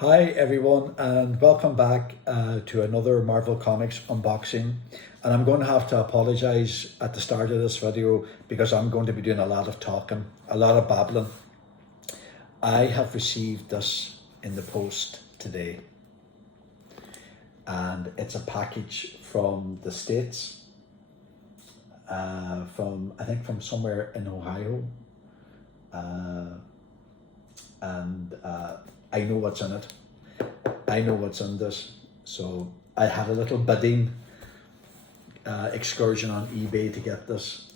Hi everyone, and welcome back to another Marvel Comics unboxing. And I'm going to have to apologize at the start of this video because I'm going to be doing a lot of talking, a lot of babbling. I have received this in the post today, and it's a package from the States, I think from somewhere in Ohio, and I know what's in it. I know what's in this. So I had a little bidding excursion on eBay to get this.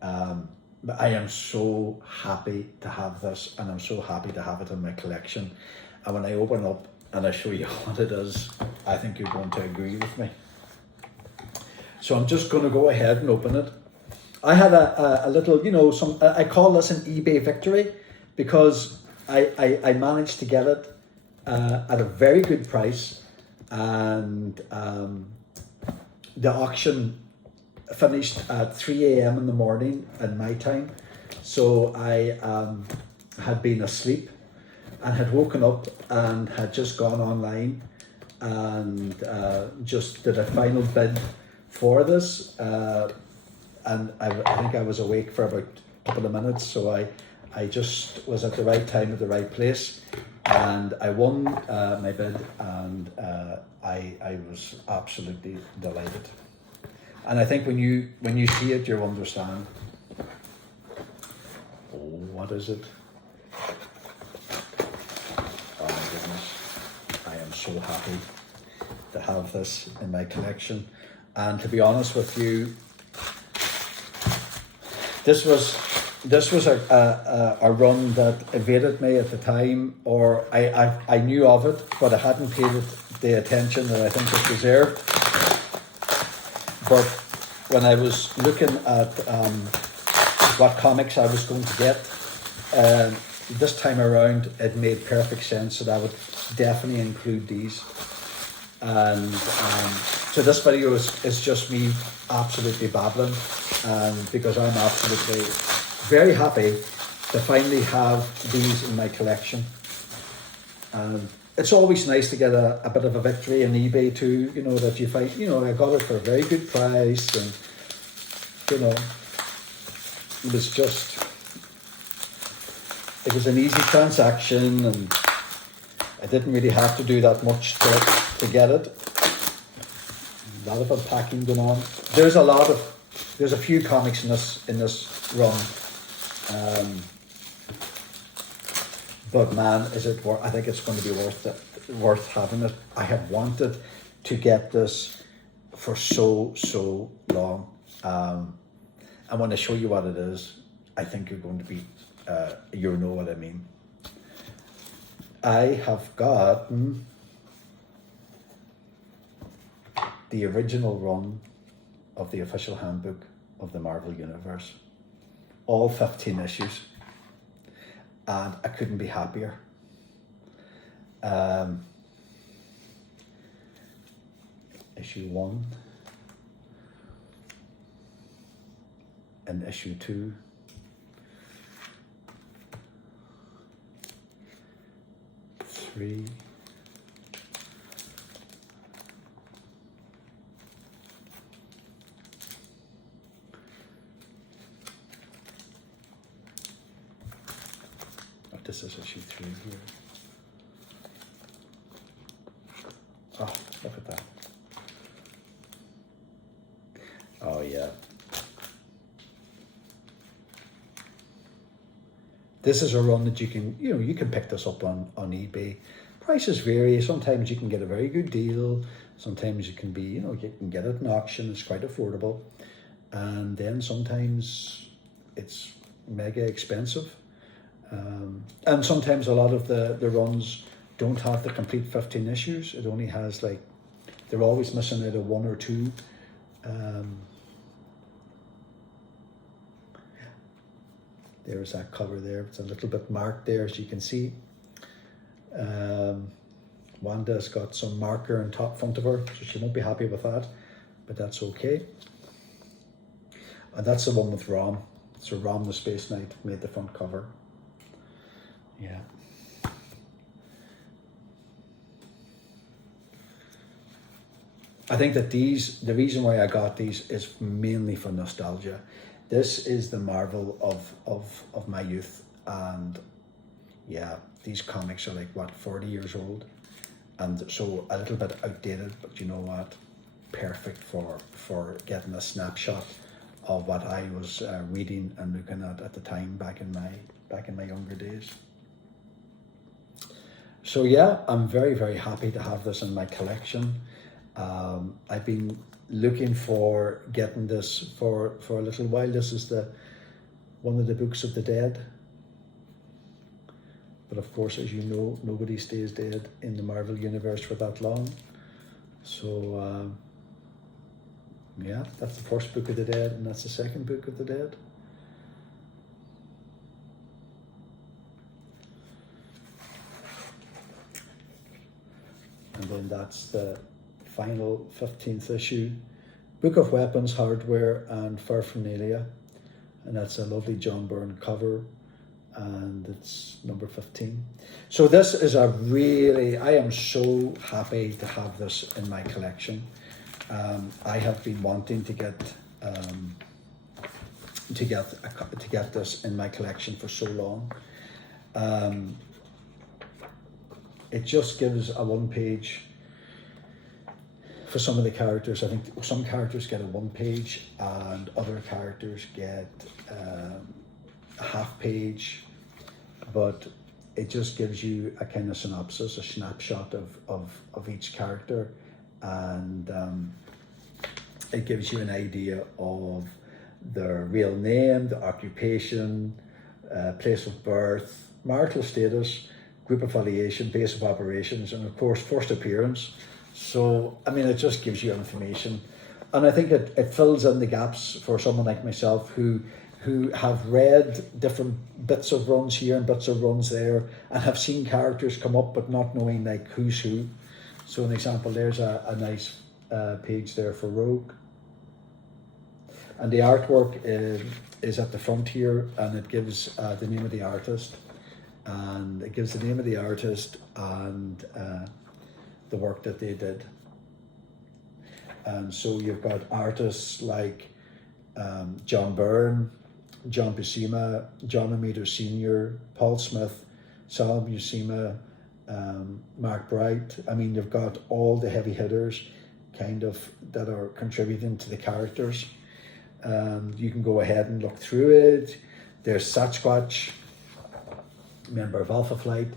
But I am so happy to have this, and I'm so happy to have it in my collection. And when I open up and I show you what it is, I think you're going to agree with me. So I'm just going to go ahead and open it. I had a little, I call this an eBay victory because I managed to get it at a very good price, and the auction finished at 3 a.m. in the morning in my time. So I had been asleep and had woken up and had just gone online and just did a final bid for this. And I think I was awake for about a couple of minutes, so I just was at the right time at the right place, and I won my bid, and I was absolutely delighted. And I think when you see it, you'll understand. Oh, what is it? Oh my goodness. I am so happy to have this in my collection. And to be honest with you, this was a run that evaded me at the time, or I knew of it, but I hadn't paid it the attention that I think it deserved. But when I was looking at what comics I was going to get, this time around it made perfect sense that I would definitely include these. And so this video is just me absolutely babbling, and because I'm absolutely very happy to finally have these in my collection. And it's always nice to get a bit of a victory in eBay too, that you find, I got it for a very good price, and it was an easy transaction, and I didn't really have to do that much to get it. A lot of unpacking going on. There's a few comics in this run. But man, is it worth? I think it's going to be worth having it. I have wanted to get this for so long. And when I show you what it is, I think you're going to be, you'll know what I mean. I have gotten the original run of the official handbook of the Marvel Universe. All 15 issues, and I couldn't be happier. Issue 1 and issue 2. Three. This is issue 3 here. Oh, look at that. Oh yeah. This is a run that you can pick this up on eBay. Prices vary. Sometimes you can get a very good deal. Sometimes you can you can get it in auction. It's quite affordable. And then sometimes it's mega expensive. And sometimes a lot of the runs don't have the complete 15 issues. It only has they're always missing out of 1 or 2. There's that cover there. It's a little bit marked there, as you can see. Wanda's got some marker in top front of her, so she won't be happy with that, but that's okay. And that's the one with Rom. So Rom the Space Knight made the front cover. Yeah. I think that the reason why I got these is mainly for nostalgia. This is the Marvel of my youth, and yeah, these comics are like what, 40 years old, and so a little bit outdated, but you know what, perfect for getting a snapshot of what I was reading and looking at the time back in my younger days. So yeah, I'm very, very happy to have this in my collection. I've been looking for getting this for a little while. This is one of the books of the dead. But of course, as you know, nobody stays dead in the Marvel universe for that long. So yeah, that's the first book of the dead, and that's the second book of the dead. And then that's the final 15th issue, Book of Weapons, Hardware and Paraphernalia, and that's a lovely John Byrne cover, and it's number 15. So this is I am so happy to have this in my collection. I have been wanting to get this in my collection for so long. It just gives a one page for some of the characters. I think some characters get a one page and other characters get a half page, but it just gives you a kind of synopsis, a snapshot of each character, and it gives you an idea of their real name, the occupation, place of birth, marital status, group affiliation, base of operations, and of course first appearance. So I mean, it just gives you information, and I think it fills in the gaps for someone like myself who have read different bits of runs here and bits of runs there, and have seen characters come up but not knowing like who's who. So an example, there's a nice page there for Rogue, and the artwork is at the front here, and it gives the name of the artist, and it gives the name of the artist and the work that they did. And so you've got artists like John Byrne, John Buscema, John Romita Sr., Paul Smith, Sal Buscema, Mark Bright. I mean, you've got all the heavy hitters kind of that are contributing to the characters. You can go ahead and look through it. There's Sasquatch, member of Alpha Flight,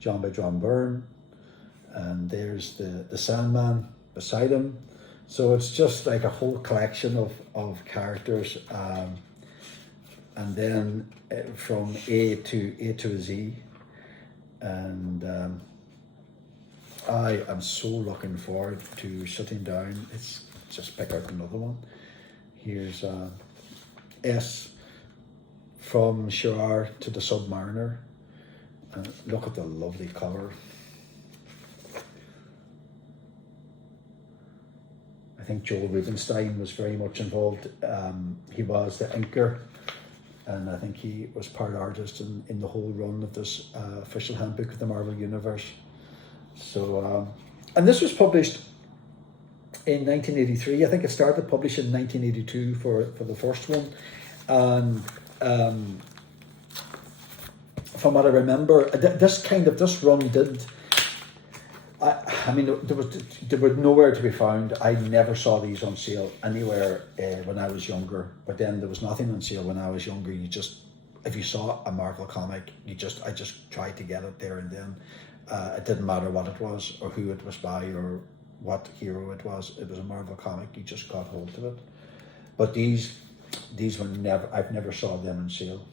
drawn by John Byrne. And there's the Sandman beside him. So it's just like a whole collection of characters, and then from A to Z. And I am so looking forward to sitting down. It's just pick out another one. Here's S, from Shi'ar to the Submariner. Look at the lovely cover. I think Joel Rubinstein was very much involved. He was the inker, and I think he was part artist in the whole run of this official handbook of the Marvel Universe. So, and this was published in 1983. I think it started published in 1982 for the first one. And from what I remember, this run did. I mean, there were nowhere to be found. I never saw these on sale anywhere when I was younger. But then there was nothing on sale when I was younger. If you saw a Marvel comic, I just tried to get it there and then. It didn't matter what it was or who it was by or what hero it was. It was a Marvel comic. You just got hold of it. But these were never. I've never saw them on sale.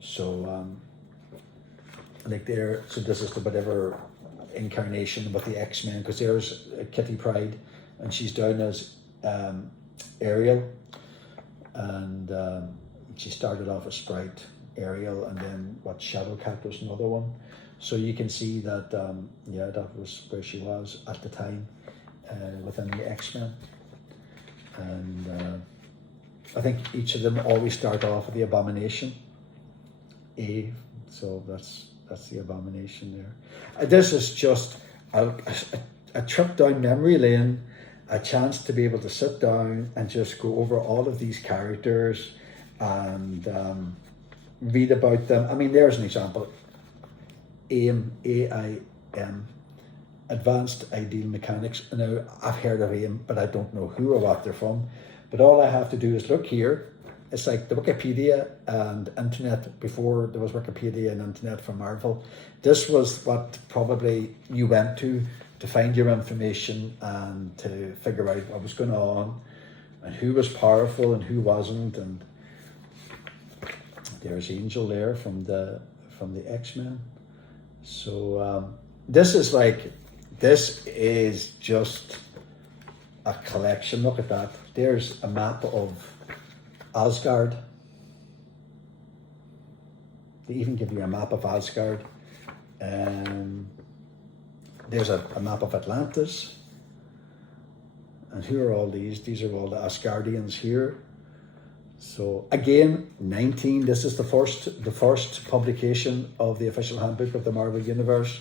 So so this is the whatever incarnation with the X-Men, because there's Kitty Pryde, and she's down as Ariel, and she started off as Sprite, Ariel, and then Shadowcat was another one. So you can see that that was where she was at the time within the X-Men, and I think each of them always start off with the Abomination, A, so that's the Abomination there. This is just a a trip down memory lane, a chance to be able to sit down and just go over all of these characters and read about them. I mean, there's an example. AIM, AIM, Advanced Ideal Mechanics. Now, I've heard of AIM, but I don't know who or what they're from. But all I have to do is look here. It's like the Wikipedia and internet before there was Wikipedia and internet for Marvel. This was what probably you went to find your information and to figure out what was going on and who was powerful and who wasn't. And there's Angel there from the X-Men. So this is just a collection. Look at that. There's a map of Asgard. They even give you a map of Asgard. There's a map of Atlantis. And who are all these? These are all the Asgardians here. So again, 19. This is the first publication of the official handbook of the Marvel Universe.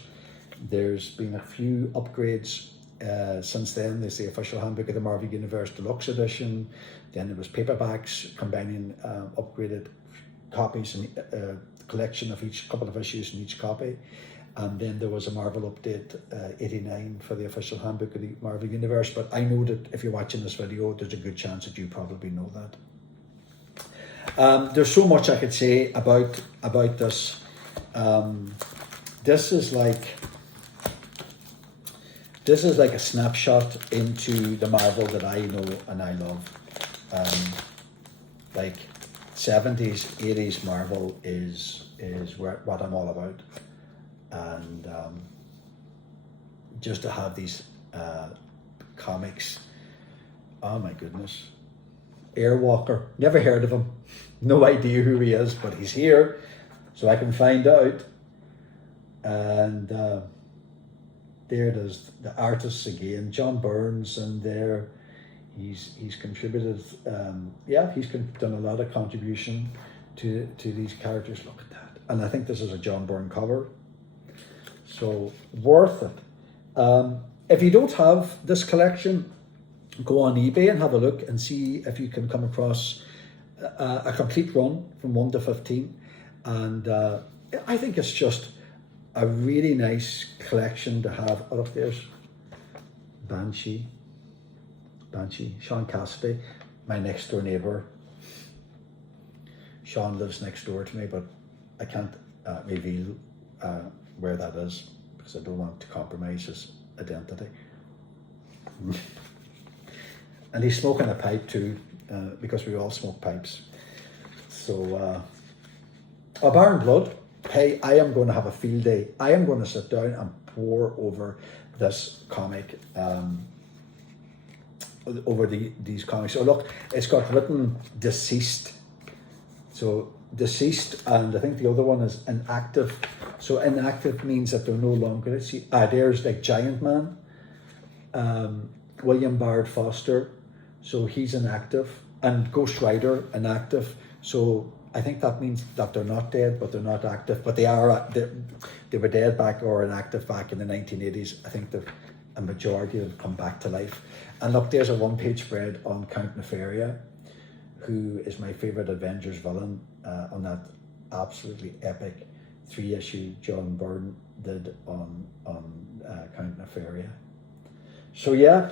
There's been a few upgrades since then. There's the official handbook of the Marvel Universe Deluxe Edition. Then there was paperbacks combining upgraded copies and collection of each couple of issues in each copy. And then there was a Marvel Update 89 for the official handbook of the Marvel Universe. But I know that if you're watching this video, there's a good chance that you probably know that. There's so much I could say about this. This is like a snapshot into the Marvel that I know and I love. Like 70s, 80s Marvel is what I'm all about. And just to have these comics, oh my goodness. Airwalker, never heard of him, no idea who he is, but he's here, so I can find out. And there it is, the artists again, John Burns, and there he's contributed. He's done a lot of contribution to these characters. Look at that, and I think this is a John Byrne cover, so worth it. If you don't have this collection, go on eBay and have a look and see if you can come across a complete run from 1 to 15. And I think it's just a really nice collection to have. Oh, look, there's Banshee, Sean Cassidy, my next door neighbour. Sean lives next door to me, but I can't reveal where that is because I don't want to compromise his identity. And he's smoking a pipe too, because we all smoke pipes. So, Baron Blood, hey, I am going to have a field day. I am going to sit down and pore over this comic, over these comics. So look, it's got written deceased. So deceased, and I think the other one is inactive. So inactive means that they're no longer, see, there's like Giant Man, William Bard Foster, so he's inactive, and Ghost Rider inactive. So I think that means that they're not dead, but they're not active. But they were dead back or inactive back in the 1980s. I think a majority have come back to life. And look, there's a one-page spread on Count Nefaria, who is my favourite Avengers villain, on that absolutely epic 3-issue John Byrne did on Count Nefaria. So yeah,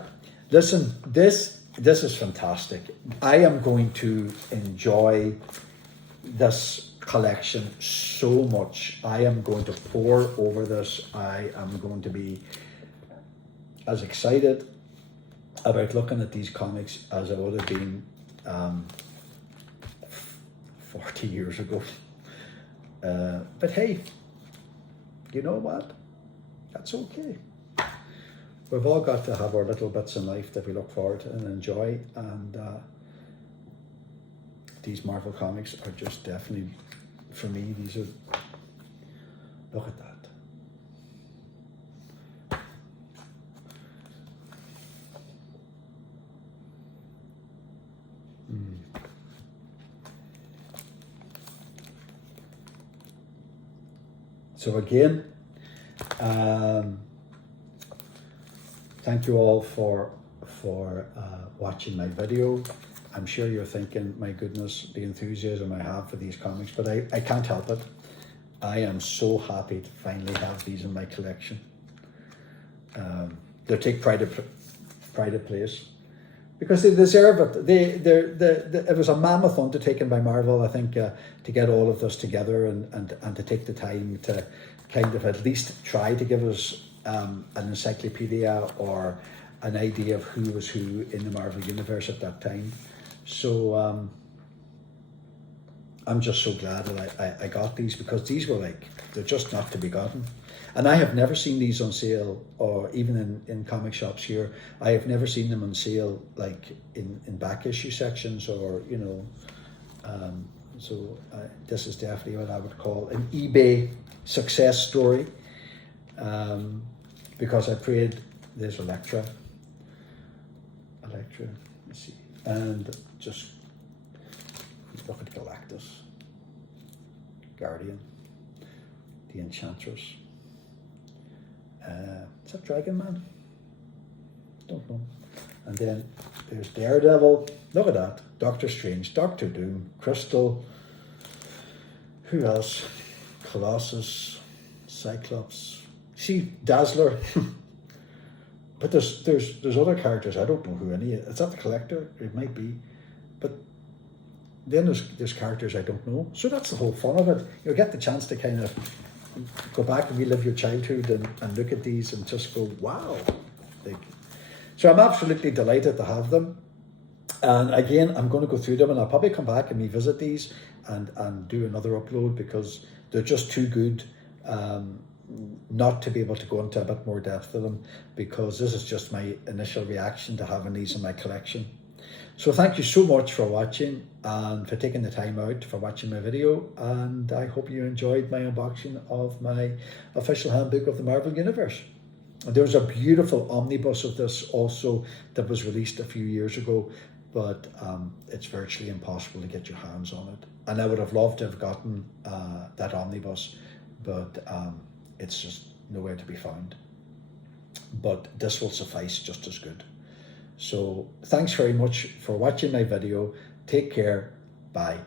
listen, this is fantastic. I am going to enjoy this collection so much. I am going to pore over this. I am going to be as excited about looking at these comics as I would have been 40 years ago. But hey, you know what? That's okay. We've all got to have our little bits in life that we look forward to and enjoy, and these Marvel comics are just definitely, for me, these are, look at that. So again, thank you all for watching my video. I'm sure you're thinking, my goodness, the enthusiasm I have for these comics, but I can't help it. I am so happy to finally have these in my collection. They take pride of place because they deserve it. It was a mammoth undertaking by Marvel, I think, to get all of this together and to take the time to kind of at least try to give us an encyclopedia or an idea of who was who in the Marvel universe at that time. So I'm just so glad that I got these, because these were like, they're just not to be gotten. And I have never seen these on sale, or even in comic shops here. I have never seen them on sale like in back issue sections, or, you know, so this is definitely what I would call an eBay success story, because I prayed. There's Elektra, let's see, and just look at Galactus, Guardian, the Enchantress. Is that Dragon Man? Don't know. And then there's Daredevil. Look at that. Doctor Strange, Doctor Doom, Crystal. Who else? Colossus, Cyclops. See, Dazzler. But there's other characters. I don't know who any. Is that the Collector? It might be. But then there's characters I don't know. So that's the whole fun of it. You'll get the chance to kind of go back and relive your childhood and look at these and just go, wow. So I'm absolutely delighted to have them. And again, I'm going to go through them, and I'll probably come back and revisit these and do another upload, because they're just too good not to be able to go into a bit more depth of them, because this is just my initial reaction to having these in my collection. So thank you so much for watching and for taking the time out for watching my video, and I hope you enjoyed my unboxing of my official handbook of the Marvel Universe. There was a beautiful omnibus of this also that was released a few years ago, but it's virtually impossible to get your hands on it. And I would have loved to have gotten that omnibus, but it's just nowhere to be found. But this will suffice just as good. So thanks very much for watching my video. Take care. Bye.